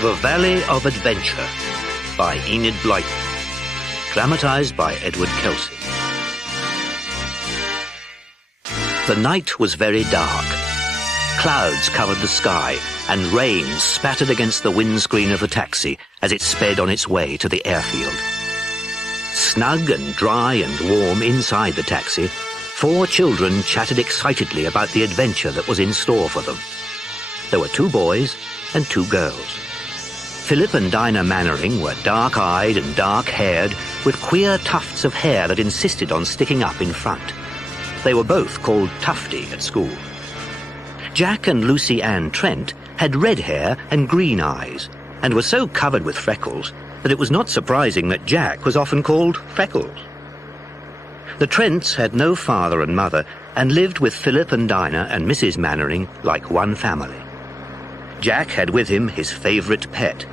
The Valley of Adventure by Enid Blyton. Dramatized by Edward Kelsey. The night was very dark. Clouds covered the sky, and rain spattered against the windscreen of the taxi as it sped on its way to the airfield. Snug and dry and warm inside the taxi, 4 children chatted excitedly about the adventure that was in store for them. There were 2 boys and 2 girls. Philip and Dinah Mannering were dark-eyed and dark-haired, with queer tufts of hair that insisted on sticking up in front. They were both called Tufty at school. Jack and Lucy Ann Trent had red hair and green eyes, and were so covered with freckles that it was not surprising that Jack was often called Freckles. The Trents had no father and mother, and lived with Philip and Dinah and Mrs. Mannering like one family. Jack had with him his favourite pet,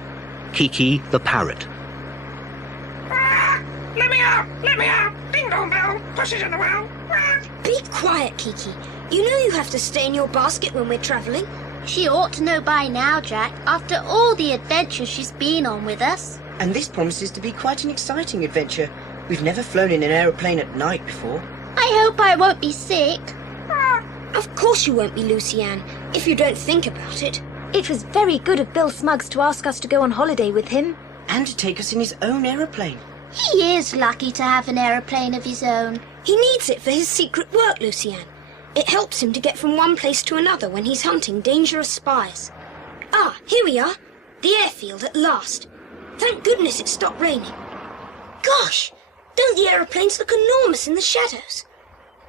Kiki the parrot. Let me out! Let me out! Ding dong bell! Pussy's in the well! Be quiet, Kiki. You know you have to stay in your basket when we're travelling. She ought to know by now, Jack, after all the adventures she's been on with us. And this promises to be quite an exciting adventure. We've never flown in an aeroplane at night before. I hope I won't be sick. Of course you won't be, Lucy Ann, if you don't think about it. It was very good of Bill Smuggs to ask us to go on holiday with him. And to take us in his own aeroplane. He is lucky to have an aeroplane of his own. He needs it for his secret work, Lucy Ann. It helps him to get from one place to another when he's hunting dangerous spies. Ah, here we are. The airfield at last. Thank goodness it stopped raining. Gosh, don't the aeroplanes look enormous in the shadows?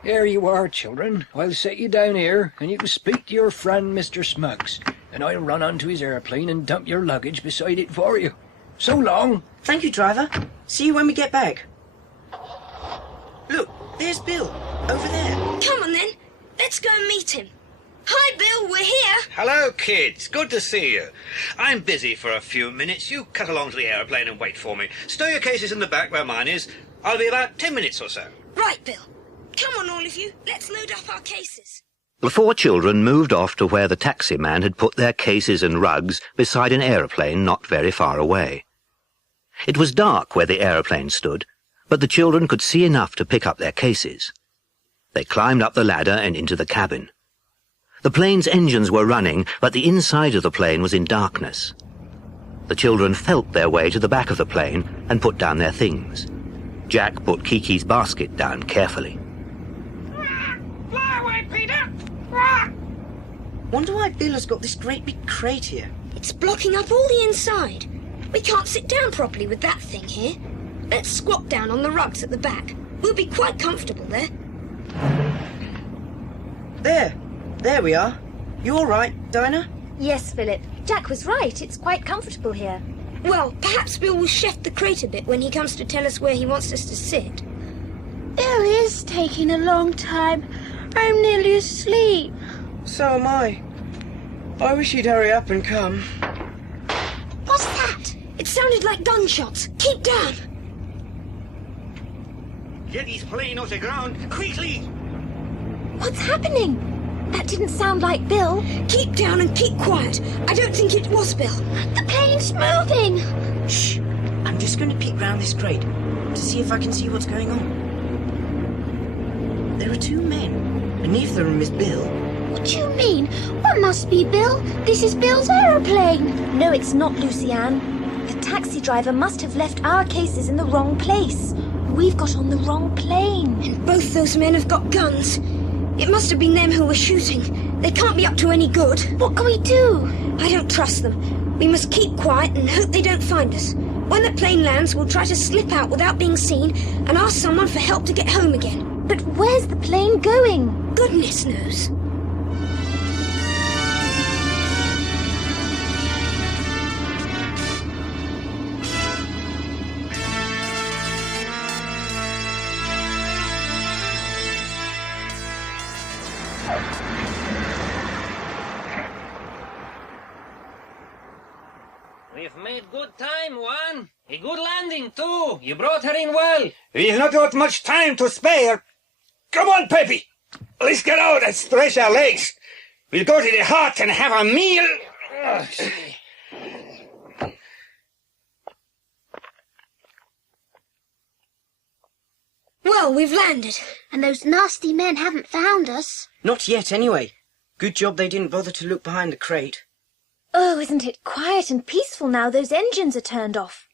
Here you are, children. I'll set you down here, and you can speak to your friend, Mr. Smuggs. And I'll run onto his airplane and dump your luggage beside it for you. So long. Thank you, driver. See you when we get back. Look, there's Bill, over there. Come on then, let's go and meet him. Hi, Bill, we're here. Hello, kids. Good to see you. I'm busy for a few minutes. You cut along to the aeroplane and wait for me. Stow your cases in the back where mine is. I'll be about 10 minutes or so. Right, Bill. Come on, all of you. Let's load up our cases. The 4 children moved off to where the taxi man had put their cases and rugs beside an aeroplane not very far away. It was dark where the aeroplane stood, but the children could see enough to pick up their cases. They climbed up the ladder and into the cabin. The plane's engines were running, but the inside of the plane was in darkness. The children felt their way to the back of the plane and put down their things. Jack put Kiki's basket down carefully. Fly away, Peter! Wonder why Bill has got this great big crate here. It's blocking up all the inside. We can't sit down properly with that thing here. Let's squat down on the rugs at the back. We'll be quite comfortable there. There we are. You all right, Dinah? Yes, Philip. Jack was right. It's quite comfortable here. Well, perhaps Bill will shift the crate a bit when he comes to tell us where he wants us to sit. Bill is taking a long time. I'm nearly asleep. So am I. I wish he'd hurry up and come. What's that? It sounded like gunshots. Keep down. Get his plane off the ground, quickly! What's happening? That didn't sound like Bill. Keep down and keep quiet. I don't think it was Bill. The plane's moving. Shh. I'm just going to peek round this crate to see if I can see what's going on. There are 2 men, and neither of them is Bill. What do you mean? One must be Bill. This is Bill's aeroplane. No, it's not, Lucy Ann. The taxi driver must have left our cases in the wrong place. We've got on the wrong plane. And both those men have got guns. It must have been them who were shooting. They can't be up to any good. What can we do? I don't trust them. We must keep quiet and hope they don't find us. When the plane lands, we'll try to slip out without being seen and ask someone for help to get home again. But where's the plane going? Goodness knows. We've made good time, Juan. A good landing, too. You brought her in well. We've not got much time to spare. Come on, Peppy. Let's get out and stretch our legs. We'll go to the hut and have a meal. Well, we've landed. And those nasty men haven't found us. Not yet, anyway. Good job they didn't bother to look behind the crate. Oh, isn't it quiet and peaceful now those engines are turned off?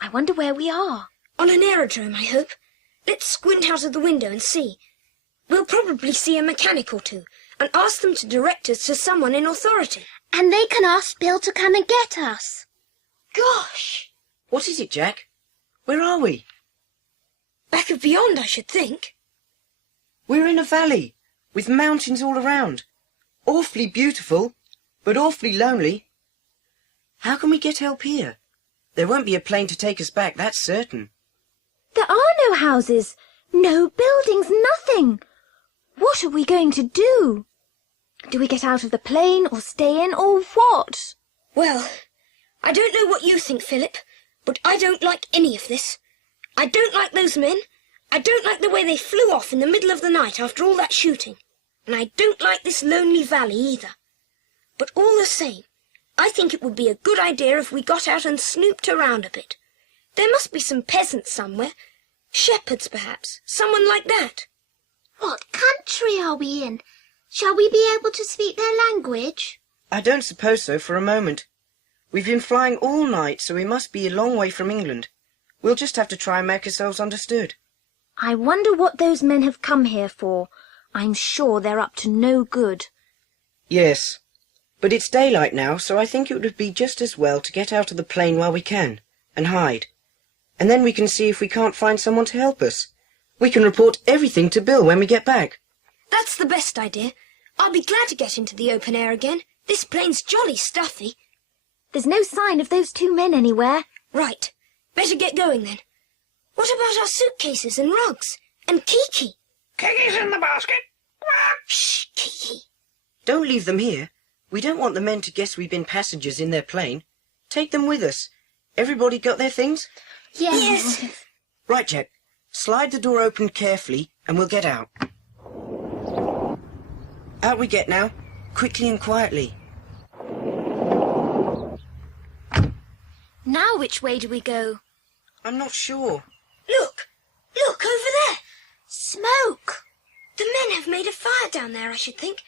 I wonder where we are. On an aerodrome, I hope. Let's squint out of the window and see. We'll probably see a mechanic or two and ask them to direct us to someone in authority. And they can ask Bill to come and get us. Gosh! What is it, Jack? Where are we? Back of beyond, I should think. We're in a valley, with mountains all around. Awfully beautiful, but awfully lonely. How can we get help here? There won't be a plane to take us back, that's certain. There are no houses, no buildings, nothing. What are we going to do? Do we get out of the plane or stay in or what? Well, I don't know what you think, Philip, but I don't like any of this. I don't like those men. I don't like the way they flew off in the middle of the night after all that shooting. And I don't like this lonely valley either. But all the same, I think it would be a good idea if we got out and snooped around a bit. There must be some peasants somewhere. Shepherds, perhaps. Someone like that. What country are we in? Shall we be able to speak their language? I don't suppose so for a moment. We've been flying all night, so we must be a long way from England. We'll just have to try and make ourselves understood. I wonder what those men have come here for. I'm sure they're up to no good. Yes, but it's daylight now, so I think it would be just as well to get out of the plane while we can, and hide. And then we can see if we can't find someone to help us. We can report everything to Bill when we get back. That's the best idea. I'll be glad to get into the open air again. This plane's jolly stuffy. There's no sign of those two men anywhere. Right. Better get going then. What about our suitcases and rugs? And Kiki? Kiki's in the basket. Shh, Kiki. Don't leave them here. We don't want the men to guess we've been passengers in their plane. Take them with us. Everybody got their things? Yes. Right, Jack. Slide the door open carefully and we'll get out. Out we get now, quickly and quietly. Now which way do we go? I'm not sure. Look! Look, over there! Smoke! The men have made a fire down there, I should think.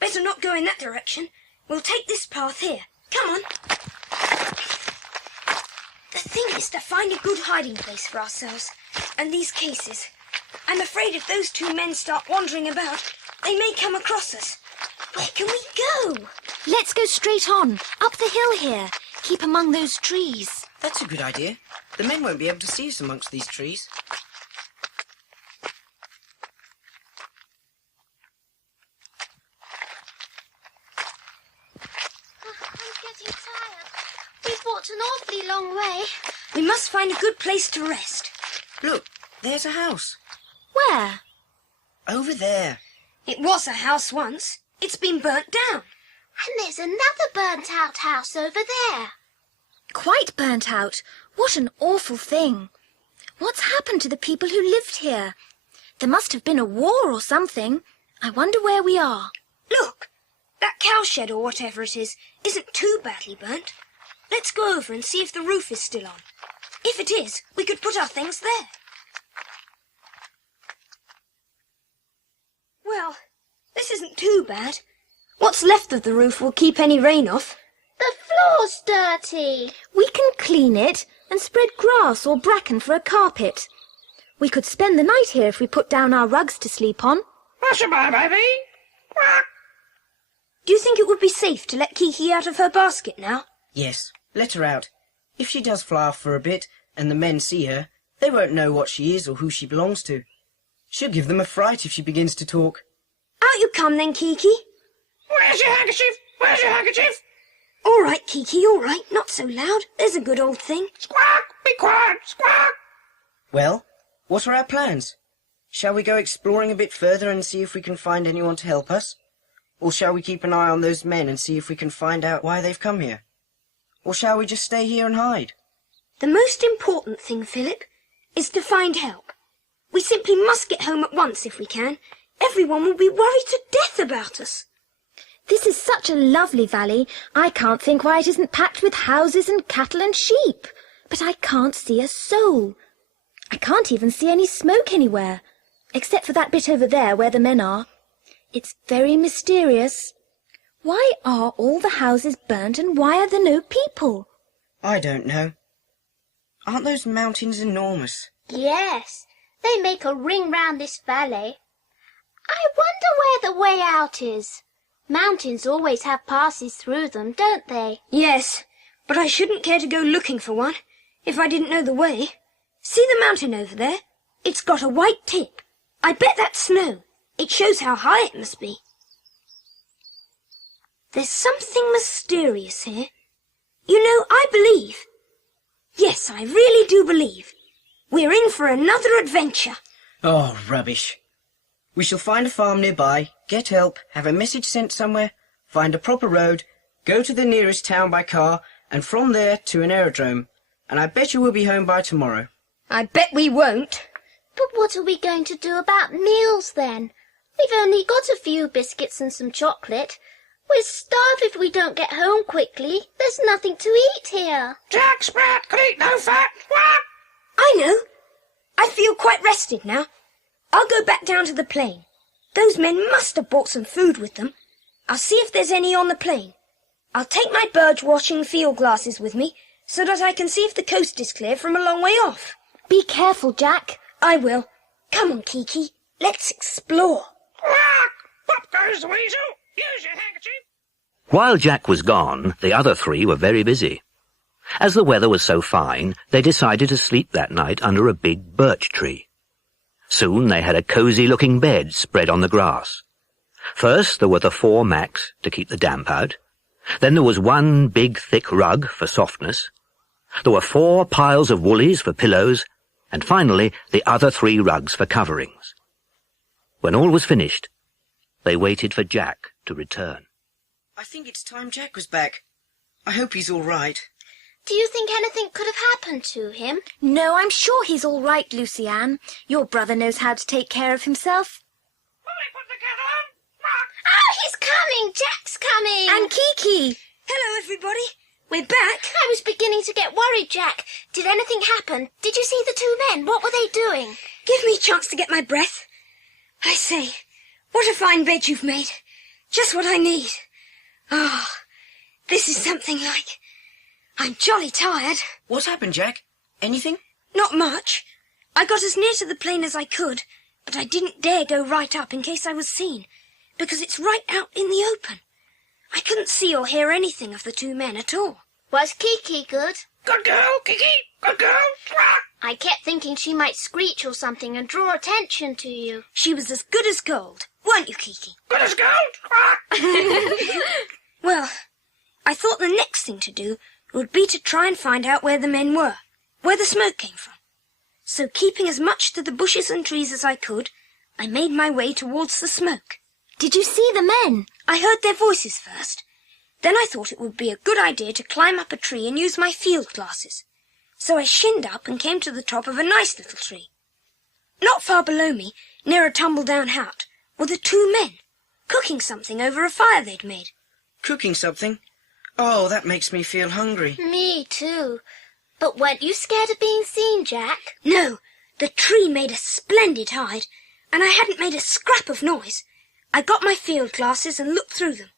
Better not go in that direction. We'll take this path here. Come on. The thing is to find a good hiding place for ourselves. And these cases. I'm afraid if those two men start wandering about, they may come across us. Where can we go? Let's go straight on, up the hill here. Keep among those trees. That's a good idea. The men won't be able to see us amongst these trees. I'm getting tired. We've walked an awfully long way. We must find a good place to rest. Look, there's a house. Where? Over there. It was a house once. It's been burnt down. And there's another burnt-out house over there. Quite burnt out. What an awful thing. What's happened to the people who lived here? There must have been a war or something. I wonder where we are. Look! That cowshed or whatever it is isn't too badly burnt. Let's go over and see if the roof is still on. If it is, we could put our things there. Well, this isn't too bad. What's left of the roof will keep any rain off. The floor's dirty. We can clean it and spread grass or bracken for a carpet. We could spend the night here if we put down our rugs to sleep on. Bye, baby. Do you think it would be safe to let Kiki out of her basket now? Yes, let her out. If she does fly off for a bit and the men see her, they won't know what she is or who she belongs to. She'll give them a fright if she begins to talk. Out you come then, Kiki. Where's your handkerchief? Where's your handkerchief? All right, Kiki, all right. Not so loud. There's a good old thing. Squawk! Be quiet! Squawk! Well, what are our plans? Shall we go exploring a bit further and see if we can find anyone to help us? Or shall we keep an eye on those men and see if we can find out why they've come here? Or shall we just stay here and hide? The most important thing, Philip, is to find help. We simply must get home at once if we can. Everyone will be worried to death about us. This is such a lovely valley. I can't think why it isn't packed with houses and cattle and sheep. But I can't see a soul. I can't even see any smoke anywhere. except for that bit over there where the men are. It's very mysterious. Why are all the houses burnt and why are there no people? I don't know. Aren't those mountains enormous? Yes, they make a ring round this valley. I wonder where the way out is. Mountains always have passes through them, don't they? Yes, but I shouldn't care to go looking for one if I didn't know the way. See the mountain over there? It's got a white tip. I bet that's snow. It shows how high it must be. There's something mysterious here. You know, I believe. Yes, I really do believe. We're in for another adventure. Oh, rubbish. We shall find a farm nearby, get help, have a message sent somewhere, find a proper road, go to the nearest town by car, and from there to an aerodrome. And I bet you we'll be home by tomorrow. I bet we won't. But what are we going to do about meals then? We've only got a few biscuits and some chocolate. We'll starve if we don't get home quickly. There's nothing to eat here. Jack Sprat could eat no fat. I know. I feel quite rested now. I'll go back down to the plane. Those men must have brought some food with them. I'll see if there's any on the plane. I'll take my bird-watching field glasses with me so that I can see if the coast is clear from a long way off. Be careful, Jack. I will. Come on, Kiki. Let's explore. Pop goes the weasel. Use your handkerchief. While Jack was gone, the other three were very busy. As the weather was so fine, they decided to sleep that night under a big birch tree. Soon they had a cosy-looking bed spread on the grass. First there were the 4 mats to keep the damp out. Then there was one big thick rug for softness. There were 4 piles of woolies for pillows, and finally the other 3 rugs for coverings. When all was finished, they waited for Jack to return. I think it's time Jack was back. I hope he's all right. Do you think anything could have happened to him? No, I'm sure he's all right, Lucy-Anne. Your brother knows how to take care of himself. Put the kettle on. Oh, he's coming! Jack's coming! And Kiki! Hello, everybody. We're back. I was beginning to get worried, Jack. Did anything happen? Did you see the 2 men? What were they doing? Give me a chance to get my breath. I say, what a fine bed you've made. Just what I need. Oh, this is something like... I'm jolly tired. What's happened, Jack? Anything? Not much. I got as near to the plane as I could, but I didn't dare go right up in case I was seen, because it's right out in the open. I couldn't see or hear anything of the 2 men at all. Was Kiki good? Good girl, Kiki. Good girl. I kept thinking she might screech or something and draw attention to you. She was as good as gold, weren't you, Kiki? Good as gold. Well, I thought the next thing to do would be to try and find out where the men were, where the smoke came from. So keeping as much to the bushes and trees as I could, I made my way towards the smoke. Did you see the men? I heard their voices first. Then I thought it would be a good idea to climb up a tree and use my field glasses. So I shinned up and came to the top of a nice little tree. Not far below me, near a tumble-down hat, were the 2 men, cooking something over a fire they'd made. Cooking something? Oh, that makes me feel hungry. Me too. But weren't you scared of being seen, Jack? No, the tree made a splendid hide, and I hadn't made a scrap of noise. I got my field glasses and looked through them.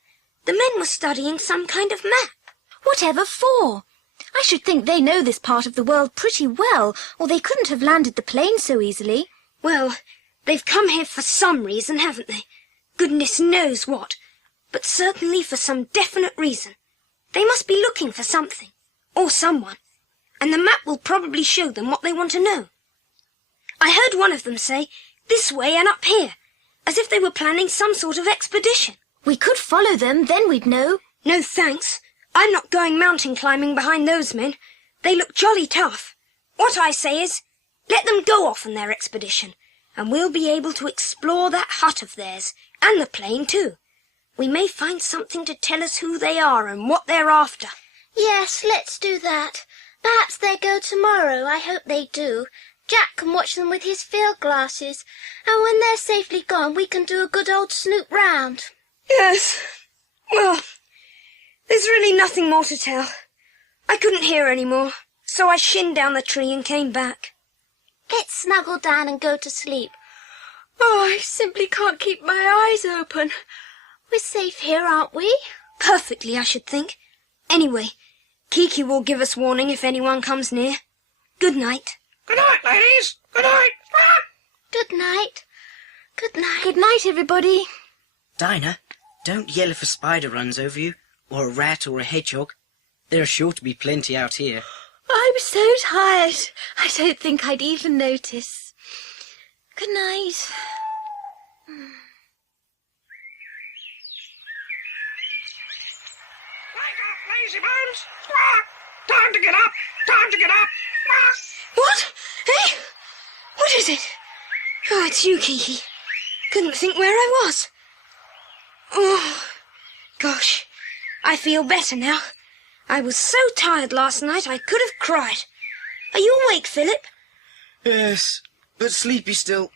The men were studying some kind of map. Whatever for? I should think they know this part of the world pretty well, or they couldn't have landed the plane so easily. Well, they've come here for some reason, haven't they? Goodness knows what, but certainly for some definite reason. They must be looking for something, or someone, and the map will probably show them what they want to know. I heard one of them say, this way and up here, as if they were planning some sort of expedition. We could follow them, then we'd know. No thanks. I'm not going mountain climbing behind those men. They look jolly tough. What I say is, let them go off on their expedition, and we'll be able to explore that hut of theirs, and the plane too. We may find something to tell us who they are and what they're after. Yes, let's do that. Perhaps they go tomorrow. I hope they do. Jack can watch them with his field glasses, and when they're safely gone, we can do a good old snoop round. Yes. Well, there's really nothing more to tell. I couldn't hear any more, so I shinned down the tree and came back. Let's snuggle down and go to sleep. Oh, I simply can't keep my eyes open. We're safe here, aren't we? Perfectly, I should think. Anyway, Kiki will give us warning if anyone comes near. Good night. Good night, ladies. Good night. Good night. Good night. Good night, everybody. Dinah, don't yell if a spider runs over you, or a rat or a hedgehog. There are sure to be plenty out here. I'm so tired. I don't think I'd even notice. Good night. Wake up, lazy bones. Time to get up. Time to get up. What? Hey? What is it? Oh, it's you, Kiki. Couldn't think where I was. Oh, gosh. I feel better now. I was so tired last night I could have cried. Are you awake, Philip? Yes, but sleepy still.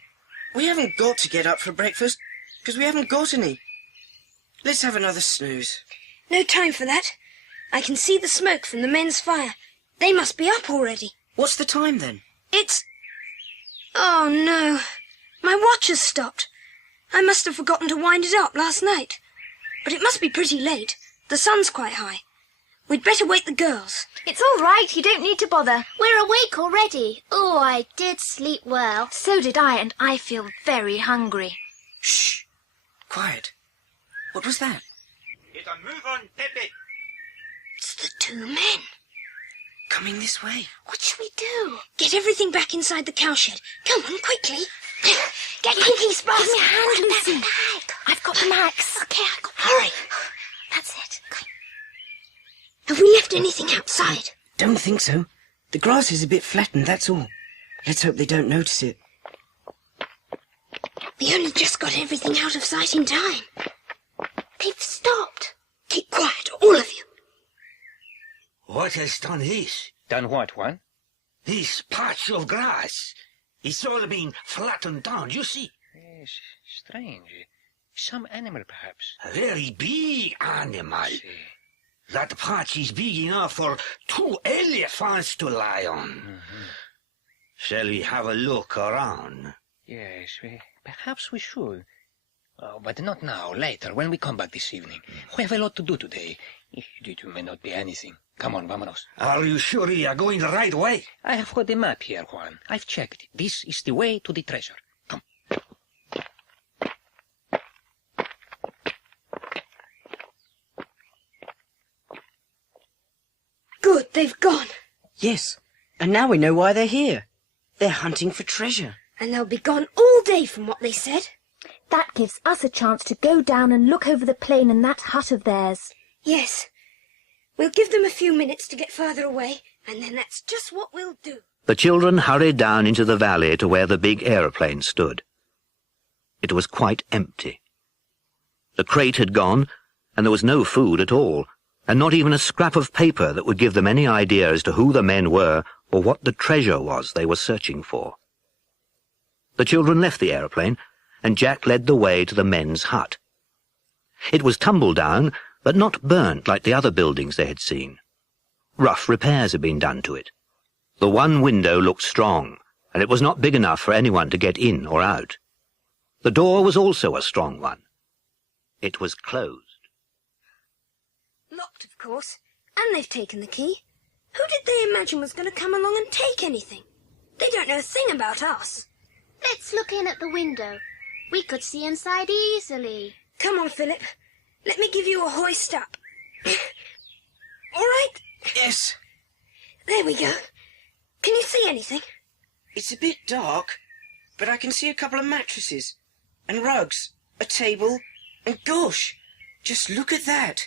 We haven't got to get up for breakfast, because we haven't got any. Let's have another snooze. No time for that. I can see the smoke from the men's fire. They must be up already. What's the time then? It's... Oh, no. My watch has stopped. I must have forgotten to wind it up last night. But it must be pretty late. The sun's quite high. We'd better wake the girls. It's all right. You don't need to bother. We're awake already. Oh, I did sleep well. So did I, and I feel very hungry. Shh. Quiet. What was that? It's a move on, Pepe. It's the two men. Coming this way. What shall we do? Get everything back inside the cowshed. Come on, quickly. Get Kiki's basket. Give me a hand, Lucy. I've got the max. Okay, hurry. That's it. Have we left anything outside? Don't think so. The grass is a bit flattened, that's all. Let's hope they don't notice it. We only just got everything out of sight in time. They've stopped. Keep quiet, all of you. What has done this? Done what, Juan? This patch of grass. It's all been flattened down, you see. Yes, strange. Some animal, perhaps. A very big animal. See. That patch is big enough for 2 elephants to lie on. Mm-hmm. Shall we have a look around? Yes, perhaps we should. Oh, but not now, later, when we come back this evening. We have a lot to do today. It may not be anything. Come on, vámonos. Are you sure we are going the right way? I have got the map here, Juan. I've checked it. This is the way to the treasure. Come. Good, they've gone. Yes, and now we know why they're here. They're hunting for treasure. And they'll be gone all day from what they said. That gives us a chance to go down and look over the plain and that hut of theirs. Yes. We'll give them a few minutes to get further away, and then that's just what we'll do. The children hurried down into the valley to where the big aeroplane stood. It was quite empty. The crate had gone, and there was no food at all, and not even a scrap of paper that would give them any idea as to who the men were or what the treasure was they were searching for. The children left the aeroplane, and Jack led the way to the men's hut. It was tumble down, but not burnt like the other buildings they had seen. Rough repairs had been done to it. The one window looked strong, and it was not big enough for anyone to get in or out. The door was also a strong one. It was closed. Locked, of course, and they've taken the key. Who did they imagine was going to come along and take anything? They don't know a thing about us. Let's look in at the window. We could see inside easily. Come on, Philip. Let me give you a hoist up. All right? Yes. There we go. Can you see anything? It's a bit dark, but I can see a couple of mattresses, and rugs, a table, and gosh, just look at that.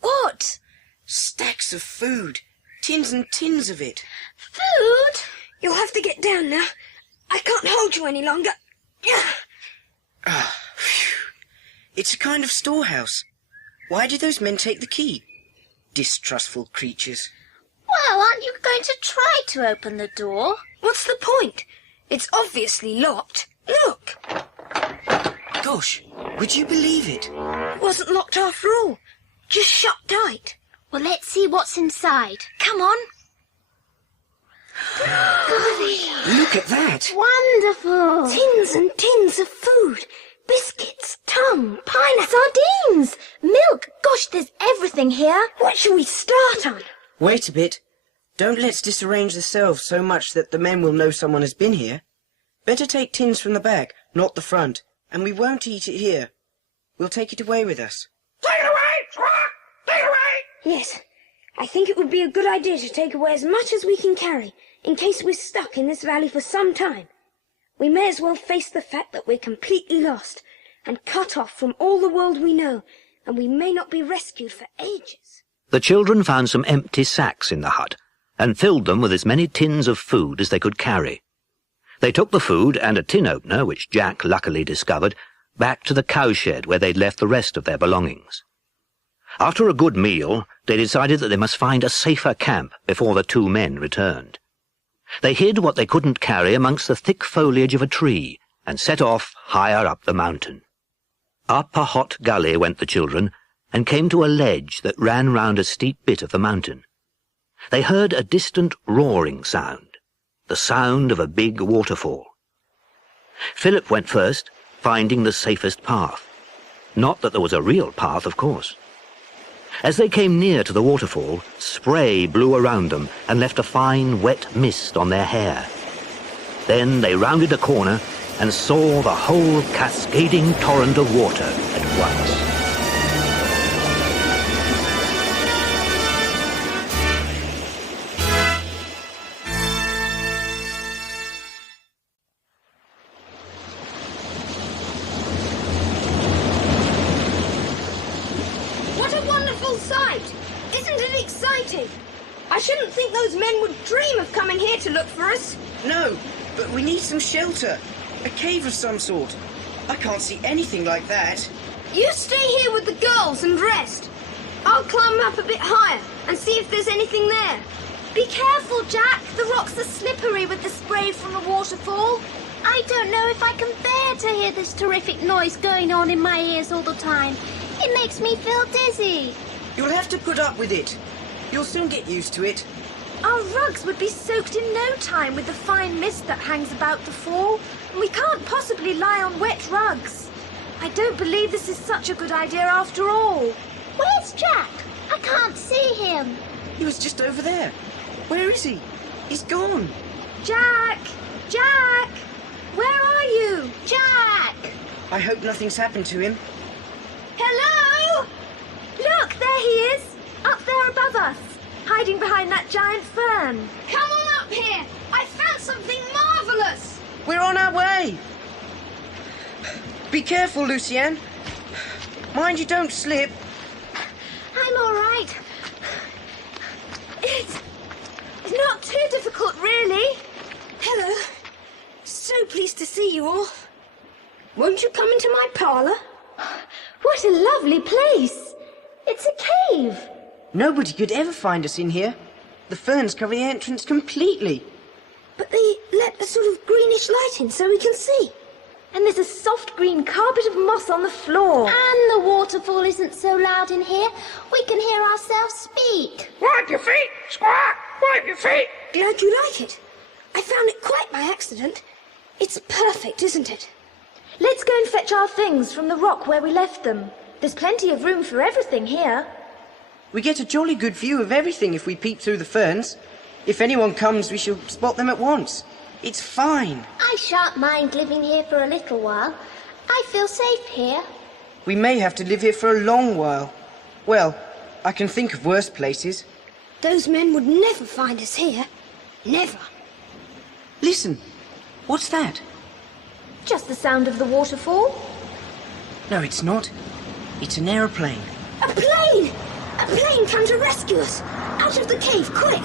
What? Stacks of food. Tins and tins of it. Food? You'll have to get down now. I can't hold you any longer. Ah, phew. It's a kind of storehouse. Why did those men take the key? Distrustful creatures. Well, aren't you going to try to open the door? What's the point? It's obviously locked. Look. Gosh, would you believe it? It wasn't locked after all. Just shut tight. Well, let's see what's inside. Come on. Look at that! Wonderful! Tins and tins of food. Biscuits, tongue, pineapple. Sardines! Milk! Gosh, there's everything here. What shall we start on? Wait a bit. Don't let's disarrange the shelves so much that the men will know someone has been here. Better take tins from the back, not the front, and we won't eat it here. We'll take it away with us. Take it away! Squawk! Take it away! Yes, I think it would be a good idea to take away as much as we can carry, in case we're stuck in this valley for some time. We may as well face the fact that we're completely lost, and cut off from all the world we know, and we may not be rescued for ages. The children found some empty sacks in the hut, and filled them with as many tins of food as they could carry. They took the food and a tin opener, which Jack luckily discovered, back to the cowshed where they'd left the rest of their belongings. After a good meal, they decided that they must find a safer camp before the two men returned. They hid what they couldn't carry amongst the thick foliage of a tree, and set off higher up the mountain. Up a hot gully went the children, and came to a ledge that ran round a steep bit of the mountain. They heard a distant roaring sound, the sound of a big waterfall. Philip went first, finding the safest path. Not that there was a real path, of course. As they came near to the waterfall, spray blew around them and left a fine wet mist on their hair. Then they rounded a corner and saw the whole cascading torrent of water at once. I shouldn't think those men would dream of coming here to look for us. No, but we need some shelter. A cave of some sort. I can't see anything like that. You stay here with the girls and rest. I'll climb up a bit higher and see if there's anything there. Be careful, Jack. The rocks are slippery with the spray from the waterfall. I don't know if I can bear to hear this terrific noise going on in my ears all the time. It makes me feel dizzy. You'll have to put up with it. You'll soon get used to it. Our rugs would be soaked in no time with the fine mist that hangs about the fall. And we can't possibly lie on wet rugs. I don't believe this is such a good idea after all. Where's Jack? I can't see him. He was just over there. Where is he? He's gone. Jack! Jack! Where are you? Jack! I hope nothing's happened to him. Hello! Look, there he is. Up there above us, hiding behind that giant fern. Come on up here. I found something marvellous. We're on our way. Be careful, Lucienne. Mind you don't slip. I'm all right. It's not too difficult, really. Hello. So pleased to see you all. Won't you come into my parlour? What a lovely place. It's a cave. Nobody could ever find us in here. The ferns cover the entrance completely. But they let a sort of greenish light in so we can see. And there's a soft green carpet of moss on the floor. And the waterfall isn't so loud in here. We can hear ourselves speak. Wipe your feet! Squawk! Wipe your feet! Glad you like it. I found it quite by accident. It's perfect, isn't it? Let's go and fetch our things from the rock where we left them. There's plenty of room for everything here. We get a jolly good view of everything if we peep through the ferns. If anyone comes, we shall spot them at once. It's fine. I shan't mind living here for a little while. I feel safe here. We may have to live here for a long while. Well, I can think of worse places. Those men would never find us here. Never. Listen. What's that? Just the sound of the waterfall. No, it's not. It's an aeroplane. A plane! A plane come to rescue us! Out of the cave, quick!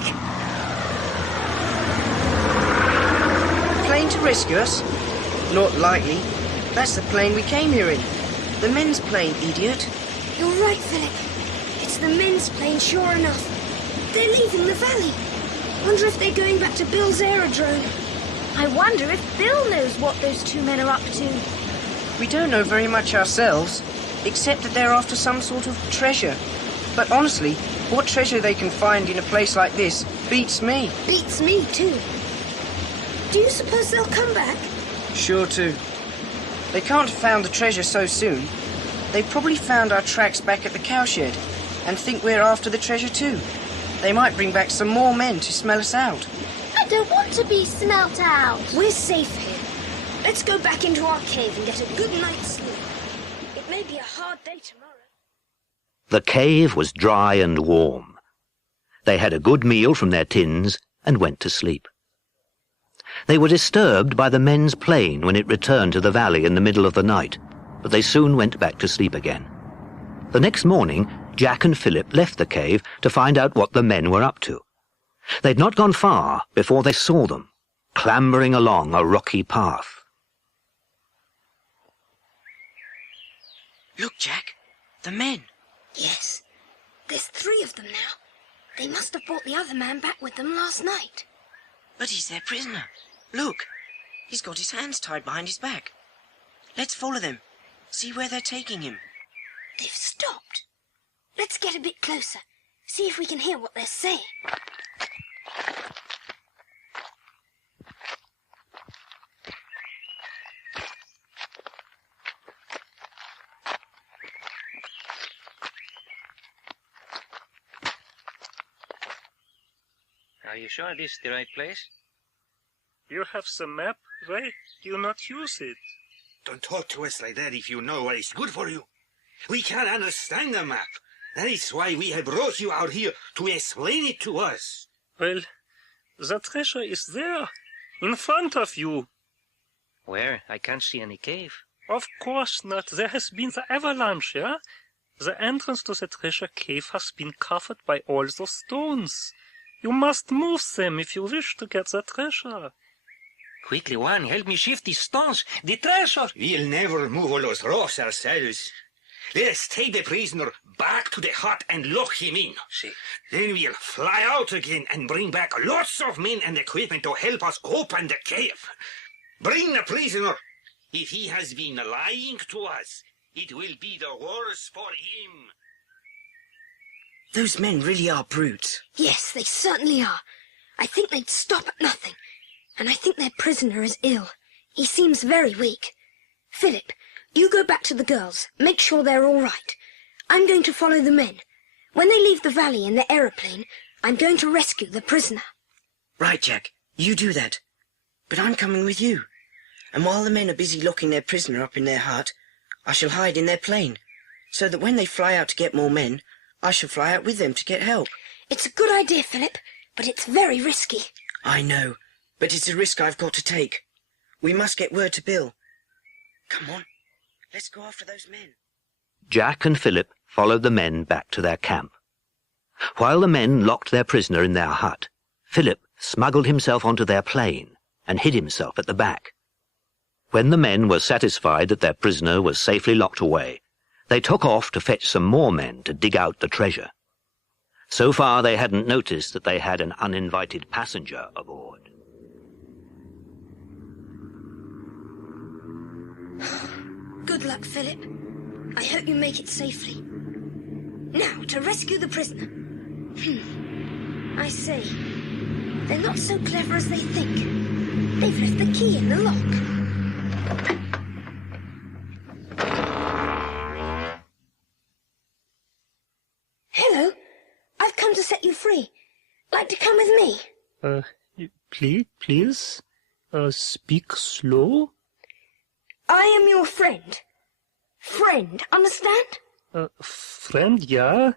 Plane to rescue us? Not likely. That's the plane we came here in. The men's plane, idiot. You're right, Philip. It's the men's plane, sure enough. They're leaving the valley. Wonder if they're going back to Bill's aerodrome. I wonder if Bill knows what those two men are up to. We don't know very much ourselves, except that they're after some sort of treasure. But honestly, what treasure they can find in a place like this beats me. Beats me too. Do you suppose they'll come back? Sure to. They can't have found the treasure so soon. They've probably found our tracks back at the cowshed and think we're after the treasure too. They might bring back some more men to smell us out. I don't want to be smelt out. We're safe here. Let's go back into our cave and get a good night's sleep. It may be a hard day tomorrow. The cave was dry and warm. They had a good meal from their tins and went to sleep. They were disturbed by the men's plane when it returned to the valley in the middle of the night, but they soon went back to sleep again. The next morning, Jack and Philip left the cave to find out what the men were up to. They'd not gone far before they saw them, clambering along a rocky path. Look, Jack, the men. Yes, there's 3 of them now. They must have brought the other man back with them last night. But he's their prisoner. Look, he's got his hands tied behind his back. Let's follow them, see where they're taking him. They've stopped. Let's get a bit closer, see if we can hear what they're saying. Are you sure this is the right place? You have the map. Why do you not use it? Don't talk to us like that if you know what is good for you. We can't understand the map. That is why we have brought you out here to explain it to us. Well, the treasure is there, in front of you. Where? I can't see any cave. Of course not. There has been the avalanche, yeah? The entrance to the treasure cave has been covered by all the stones. You must move them if you wish to get the treasure. Quickly, one, help me shift these stones. The treasure! We'll never move all those rocks ourselves. Let us take the prisoner back to the hut and lock him in. See. Then we'll fly out again and bring back lots of men and equipment to help us open the cave. Bring the prisoner. If he has been lying to us, it will be the worse for him. Those men really are brutes. Yes, they certainly are. I think they'd stop at nothing. And I think their prisoner is ill. He seems very weak. Philip, you go back to the girls. Make sure they're all right. I'm going to follow the men. When they leave the valley in the aeroplane, I'm going to rescue the prisoner. Right, Jack, you do that. But I'm coming with you. And while the men are busy locking their prisoner up in their hut, I shall hide in their plane, so that when they fly out to get more men, I shall fly out with them to get help. It's a good idea, Philip, but it's very risky. I know, but it's a risk I've got to take. We must get word to Bill. Come on, let's go after those men. Jack and Philip followed the men back to their camp. While the men locked their prisoner in their hut, Philip smuggled himself onto their plane and hid himself at the back. When the men were satisfied that their prisoner was safely locked away, they took off to fetch some more men to dig out the treasure. So far they hadn't noticed that they had an uninvited passenger aboard. Good luck, Philip. I hope you make it safely. Now, to rescue the prisoner. I say, they're not so clever as they think. They've left the key in the lock. Hello. I've come to set you free. Like to come with me? Please, speak slow. I am your friend. Friend, understand? Friend, ja.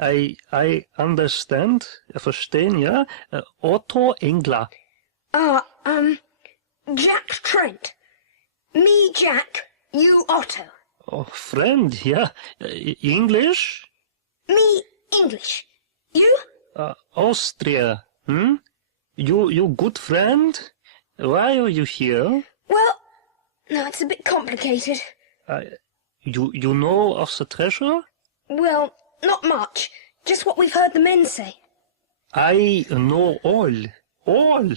I understand. Verstehen, ja. Otto Engler. Jack Trent. Me, Jack. You, Otto. Oh, friend, ja. English? Me, English. You? Austria. You good friend? Why are you here? Well, no, it's a bit complicated. You know of the treasure? Well, not much. Just what we've heard the men say. I know all.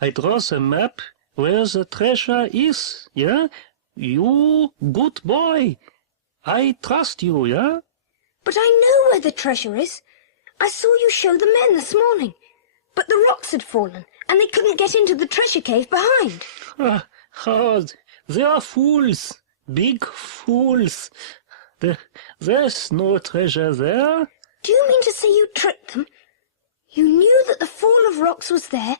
I draw the map where the treasure is, yeah? You good boy. I trust you, yeah? But I know where the treasure is. I saw you show the men this morning. But the rocks had fallen, and they couldn't get into the treasure cave behind. They are fools. Big fools. There's no treasure there. Do you mean to say you tricked them? You knew that the fall of rocks was there,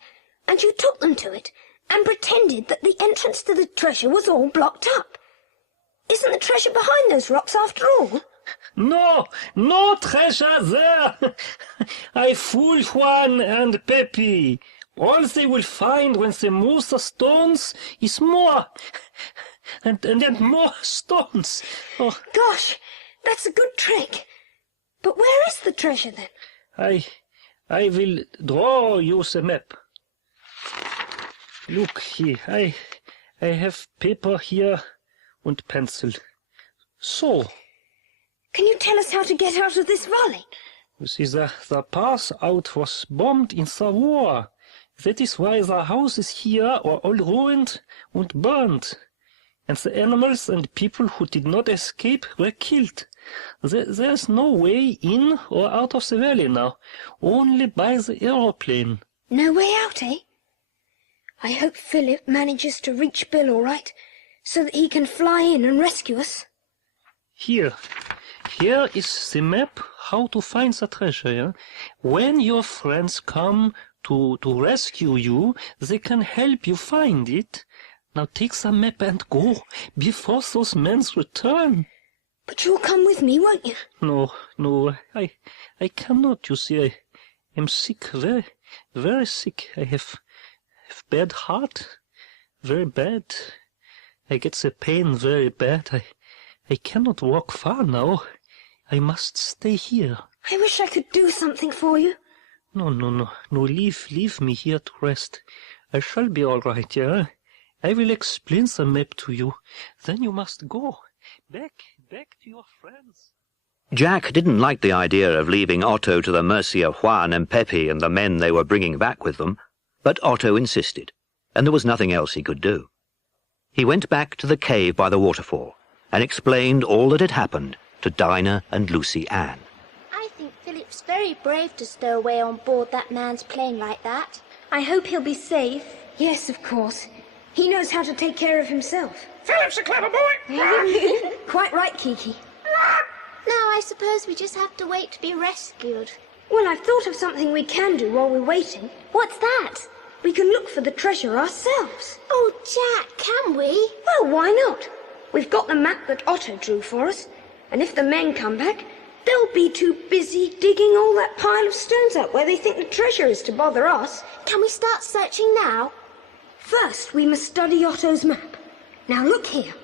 and you took them to it, and pretended that the entrance to the treasure was all blocked up. Isn't the treasure behind those rocks after all? No treasure there. I fooled Juan and Pepe. All they will find when they move the stones is more, and then more stones. Oh. Gosh, that's a good trick. But where is the treasure then? I will draw you the map. Look here, I have paper here and pencil. So. Can you tell us how to get out of this valley? You see, the path out was bombed in the war. That is why the houses here are all ruined and burned. And the animals and people who did not escape were killed. There's no way in or out of the valley now, only by the aeroplane. No way out, eh? I hope Philip manages to reach Bill all right, so that he can fly in and rescue us. Here is the map how to find the treasure. Yeah? When your friends come to rescue you, they can help you find it. Now take the map and go before those men return. But you'll come with me, won't you? No, I cannot, you see. I am sick, very, very sick. I have bad heart, very bad. I get the pain very bad. I cannot walk far now. I must stay here. I wish I could do something for you. No, leave me here to rest. I shall be all right, yeah? I will explain the map to you. Then you must go. Back to your friends. Jack didn't like the idea of leaving Otto to the mercy of Juan and Pepe and the men they were bringing back with them, but Otto insisted, and there was nothing else he could do. He went back to the cave by the waterfall and explained all that had happened to Dinah and Lucy Ann. I think Philip's very brave to stow away on board that man's plane like that. I hope he'll be safe. Yes, of course. He knows how to take care of himself. Philip's a clever boy. Quite right, Kiki. Now I suppose we just have to wait to be rescued. Well, I've thought of something we can do while we're waiting. What's that? We can look for the treasure ourselves. Oh, Jack, can we? Well, why not? We've got the map that Otto drew for us, and if the men come back, they'll be too busy digging all that pile of stones up where they think the treasure is to bother us. Can we start searching now? First, we must study Otto's map. Now, look here.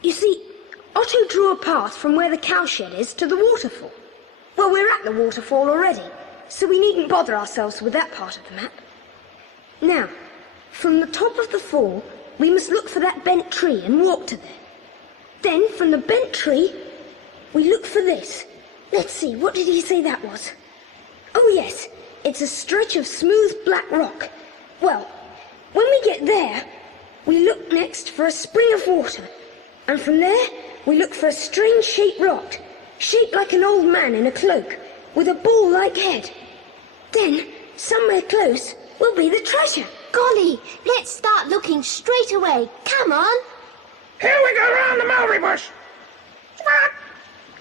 You see, Otto drew a path from where the cowshed is to the waterfall. Well, we're at the waterfall already, so we needn't bother ourselves with that part of the map. Now, from the top of the fall, we must look for that bent tree and walk to there. Then, from the bent tree, we look for this. Let's see, what did he say that was? Oh, yes, it's a stretch of smooth black rock. Well, when we get there, we look next for a spring of water, and from there, we look for a strange-shaped rock, shaped like an old man in a cloak, with a bull-like head. Then, somewhere close, will be the treasure. Golly, let's start looking straight away. Come on. Here we go round the mulberry bush.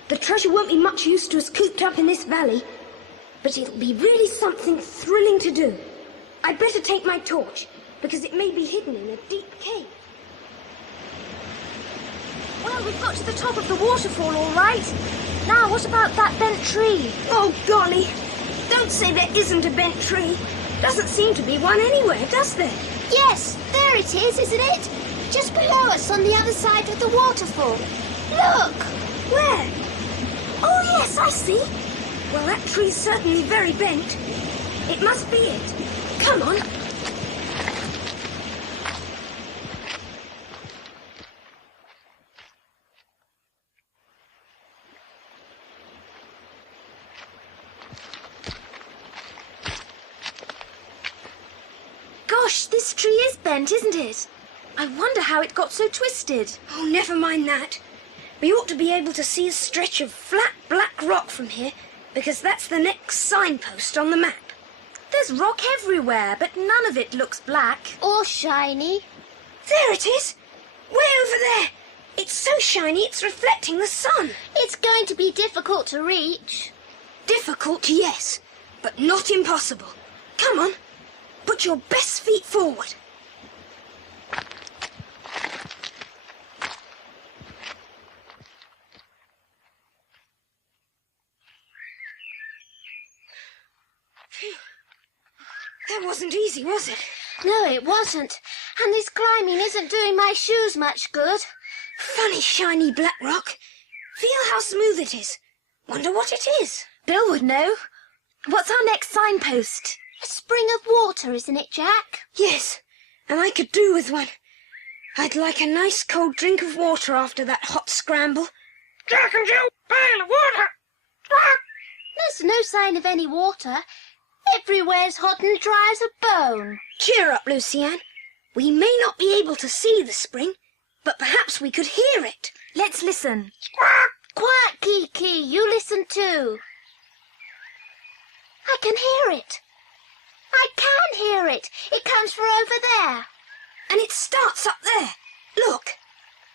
The treasure won't be much use to us cooped up in this valley, but it'll be really something thrilling to do. I'd better take my torch, because it may be hidden in a deep cave. Well, we've got to the top of the waterfall, all right. Now, what about that bent tree? Oh, golly! Don't say there isn't a bent tree. Doesn't seem to be one anywhere, does there? Yes, there it is, isn't it? Just below us on the other side of the waterfall. Look! Where? Oh, yes, I see. Well, that tree's certainly very bent. It must be it. Come on. Gosh, this tree is bent, isn't it? I wonder how it got so twisted. Oh, never mind that. We ought to be able to see a stretch of flat black rock from here, because that's the next signpost on the map. There's rock everywhere, but none of it looks black. Or shiny. There it is! Way over there! It's so shiny it's reflecting the sun. It's going to be difficult to reach. Difficult, yes, but not impossible. Come on, put your best feet forward. Phew. That wasn't easy, was it? No, it wasn't. And this climbing isn't doing my shoes much good. Funny shiny black rock. Feel how smooth it is. Wonder what it is. Bill would know. What's our next signpost? A spring of water, isn't it, Jack? Yes, and I could do with one. I'd like a nice cold drink of water after that hot scramble. Jack and Jill, pail of water! There's no sign of any water. Everywhere's hot and dry as a bone. Cheer up, Lucienne. We may not be able to see the spring, but perhaps we could hear it. Let's listen. Quiet, Kiki. You listen too. I can hear it. I can hear it. It comes from over there. And it starts up there. Look.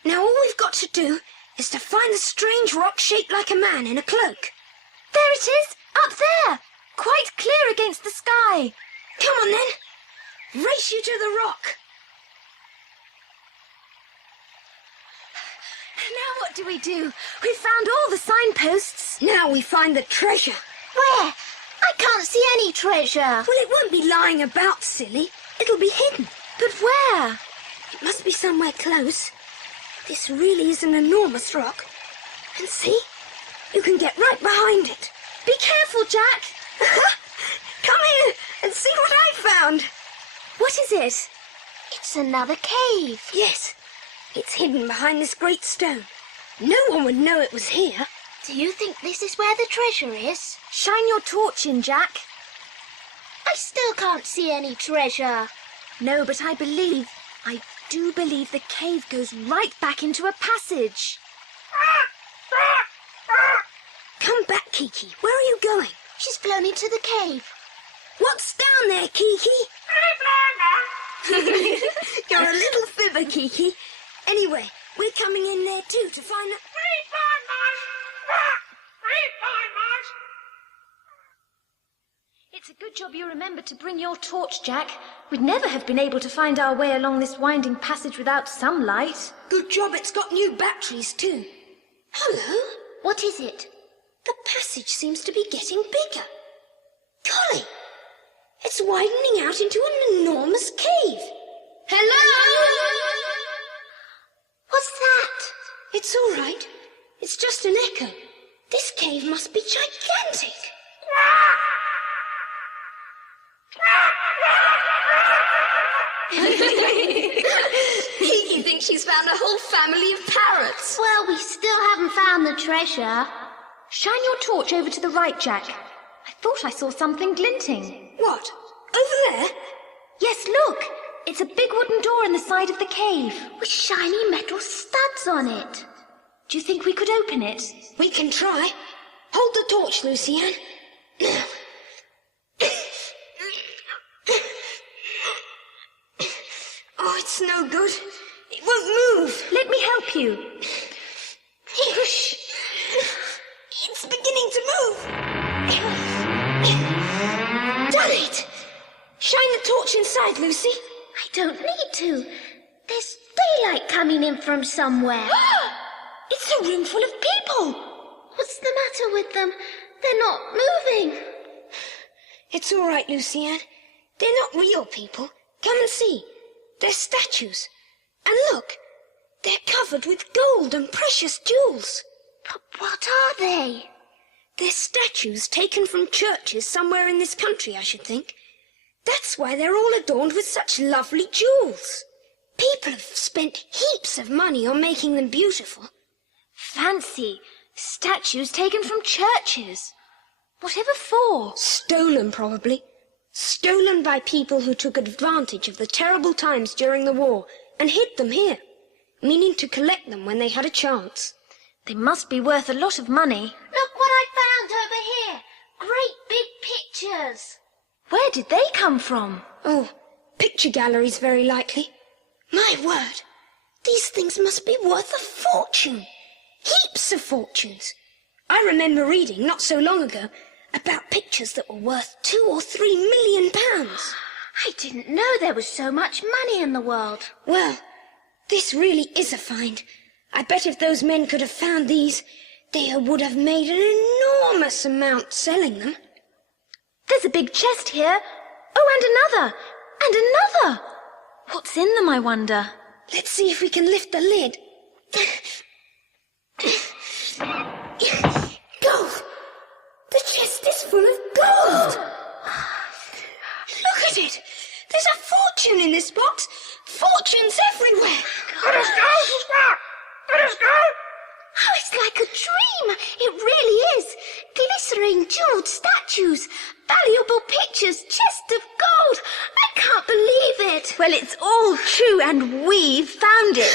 Now all we've got to do is to find the strange rock shaped like a man in a cloak. There it is, up there. Quite clear against the sky. Come on then. Race you to the rock. Now what do? We've found all the signposts. Now we find the treasure. Where? I can't see any treasure. Well, it won't be lying about, silly. It'll be hidden. But where? It must be somewhere close. This really is an enormous rock. And see? You can get right behind it. Be careful, Jack. Come here and see what I found. What is it? It's another cave. Yes, it's hidden behind this great stone. No one would know it was here. Do you think this is where the treasure is? Shine your torch in, Jack. I still can't see any treasure. No, but I do believe the cave goes right back into a passage. Come back, Kiki. Where are you going? She's flown into the cave. What's down there, Kiki? You're a little fibber, Kiki. Anyway, we're coming in there too to find the... It's a good job you remembered to bring your torch, Jack. We'd never have been able to find our way along this winding passage without some light. Good job it's got new batteries too. Hello? What is it? The passage seems to be getting bigger. Golly! It's widening out into an enormous cave. Hello? What's that? It's all right. It's just an echo. This cave must be gigantic. Kiki thinks she's found a whole family of parrots. Well, we still haven't found the treasure. Shine your torch over to the right, Jack. I thought I saw something glinting. What? Over there? Yes, look. It's a big wooden door in the side of the cave. With shiny metal studs on it. Do you think we could open it? We can try. Hold the torch, Lucienne. Oh, it's no good. It won't move. Let me help you. Shh. It's beginning to move. Done it. Shine the torch inside, Lucy. I don't need to. There's daylight coming in from somewhere. It's a room full of people. What's the matter with them? They're not moving. It's all right, Lucienne. They're not real people. Come and see. They're statues. And look, they're covered with gold and precious jewels. But what are they? They're statues taken from churches somewhere in this country, I should think. That's why they're all adorned with such lovely jewels. People have spent heaps of money on making them beautiful. Fancy. Statues taken from churches. Whatever for? Stolen, probably. Stolen by people who took advantage of the terrible times during the war and hid them here, meaning to collect them when they had a chance. They must be worth a lot of money. Look what I found over here. Great big pictures. Where did they come from? Oh, picture galleries, very likely. My word, these things must be worth a fortune. Heaps of fortunes. I remember reading, not so long ago, about pictures that were worth 2 or 3 million pounds. I didn't know there was so much money in the world. Well, this really is a find. I bet if those men could have found these, they would have made an enormous amount selling them. There's a big chest here. Oh, and another. And another. What's in them, I wonder? Let's see if we can lift the lid. Gold! The chest is full of gold! Look at it! There's a fortune in this box! Fortunes everywhere! Let us go, Squawk! Let us go! Oh, it's like a dream. It really is. Glittering jeweled statues, valuable pictures, chests of gold. I can't believe it. Well, it's all true, and we've found it.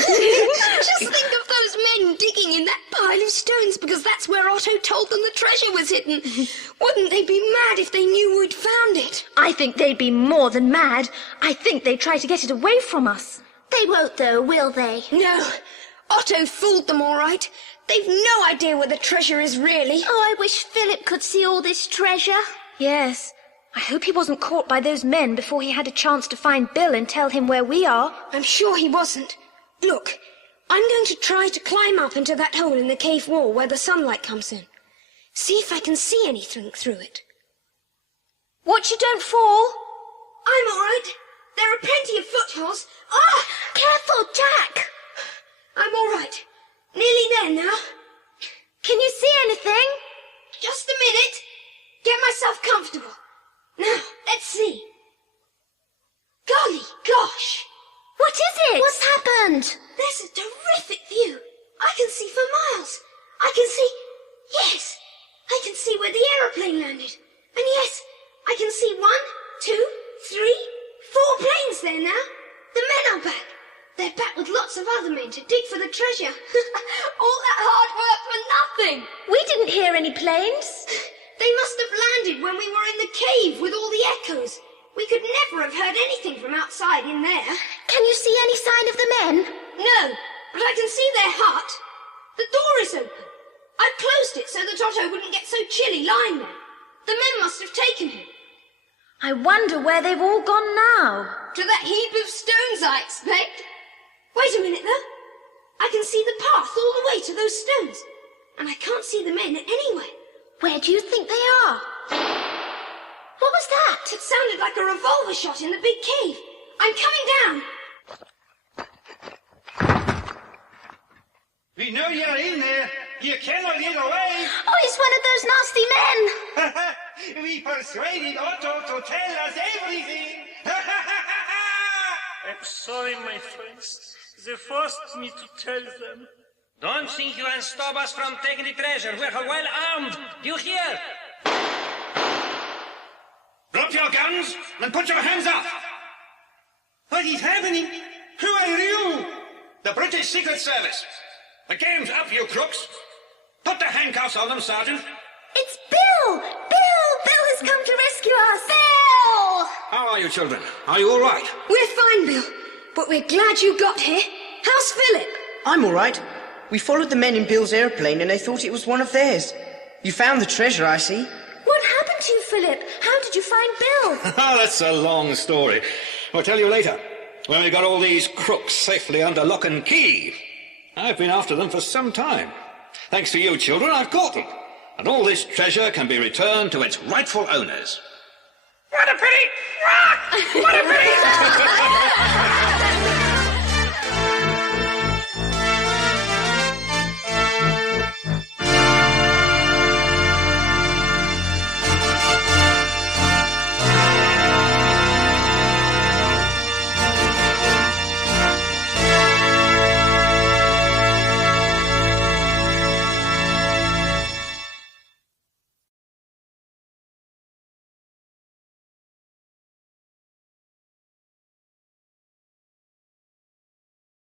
Just think of those men digging in that pile of stones because that's where Otto told them the treasure was hidden. Wouldn't they be mad if they knew we'd found it? I think they'd be more than mad. I think they'd try to get it away from us. They won't, though, will they? No. Otto fooled them all right. They've no idea where the treasure is really. Oh, I wish Philip could see all this treasure. Yes. I hope he wasn't caught by those men before he had a chance to find Bill and tell him where we are. I'm sure he wasn't. Look, I'm going to try to climb up into that hole in the cave wall where the sunlight comes in. See if I can see anything through it. Watch you don't fall. I'm all right. There are plenty of footholds. Ah! Careful, Jack. I'm all right. Nearly there now. Can you see anything? Just a minute. Get myself comfortable. Now, let's see. Golly gosh! What is it? What's happened? There's a terrific view. I can see for miles. I can see... Yes, I can see where the aeroplane landed. And yes, I can see 1, 2, 3, 4 planes there now. The men are back. They're back with lots of other men to dig for the treasure. All that hard work for nothing. We didn't hear any planes. They must have landed when we were in the cave with all the echoes. We could never have heard anything from outside in there. Can you see any sign of the men? No, but I can see their hut. The door is open. I closed it so that Otto wouldn't get so chilly lying there. The men must have taken him. I wonder where they've all gone now. To that heap of stones, I expect. Wait a minute, though. I can see the path all the way to those stones. And I can't see the men anywhere. Where do you think they are? What was that? It sounded like a revolver shot in the big cave. I'm coming down. We know you're in there. You cannot get away. Oh, it's one of those nasty men. We persuaded Otto to tell us everything. I'm sorry, my friends. They forced me to tell them. Don't think you can stop us from taking the treasure. We're well armed. Do you hear? Drop your guns and put your hands up. What is happening? Who are you? The British Secret Service. The game's up, you crooks. Put the handcuffs on them, Sergeant. It's Bill! Bill has come to rescue us! Bill! How are you, children? Are you all right? We're fine, Bill. But we're glad you got here. How's Philip? I'm all right. We followed the men in Bill's aeroplane and they thought it was one of theirs. You found the treasure, I see. What happened to you, Philip? How did you find Bill? Oh, that's a long story. I'll tell you later, when we got all these crooks safely under lock and key. I've been after them for some time. Thanks to you, children, I've caught them. And all this treasure can be returned to its rightful owners. What a pity! What a pity!